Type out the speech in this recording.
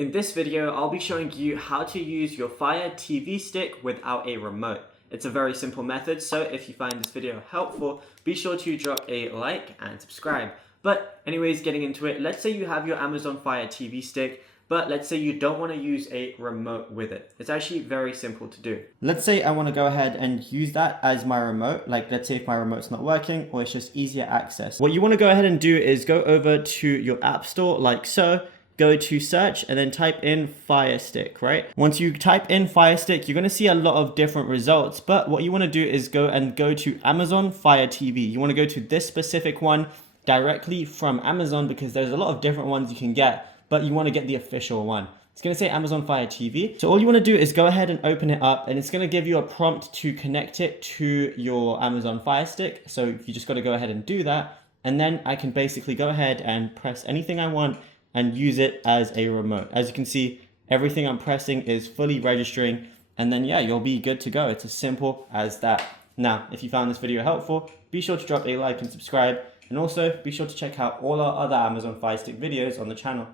In this video, I'll be showing you how to use your Fire TV stick without a remote. It's a very simple method, so if you find this video helpful, be sure to drop a like and subscribe. But anyways, getting into it, let's say you have your Amazon Fire TV stick, but let's say you don't want to use a remote with it. It's actually very simple to do. Let's say I want to go ahead and use that as my remote. Like, let's say if my remote's not working or it's just easier access. What you want to go ahead and do is go over to your app store like so, go to search and then type in Fire Stick, right? Once you type in Fire Stick, you're going to see a lot of different results. But what you want to do is go to Amazon Fire TV. You want to go to this specific one directly from Amazon because there's a lot of different ones you can get, but you want to get the official one. It's going to say Amazon Fire TV. So all you want to do is go ahead and open it up, and it's going to give you a prompt to connect it to your Amazon Fire Stick. So you just got to go ahead and do that. And then I can basically go ahead and press anything I want and use it as a remote. As you can see, everything I'm pressing is fully registering. And then yeah, you'll be good to go. It's as simple as that. Now, if you found this video helpful, be sure to drop a like and subscribe. And also be sure to check out all our other Amazon Fire Stick videos on the channel.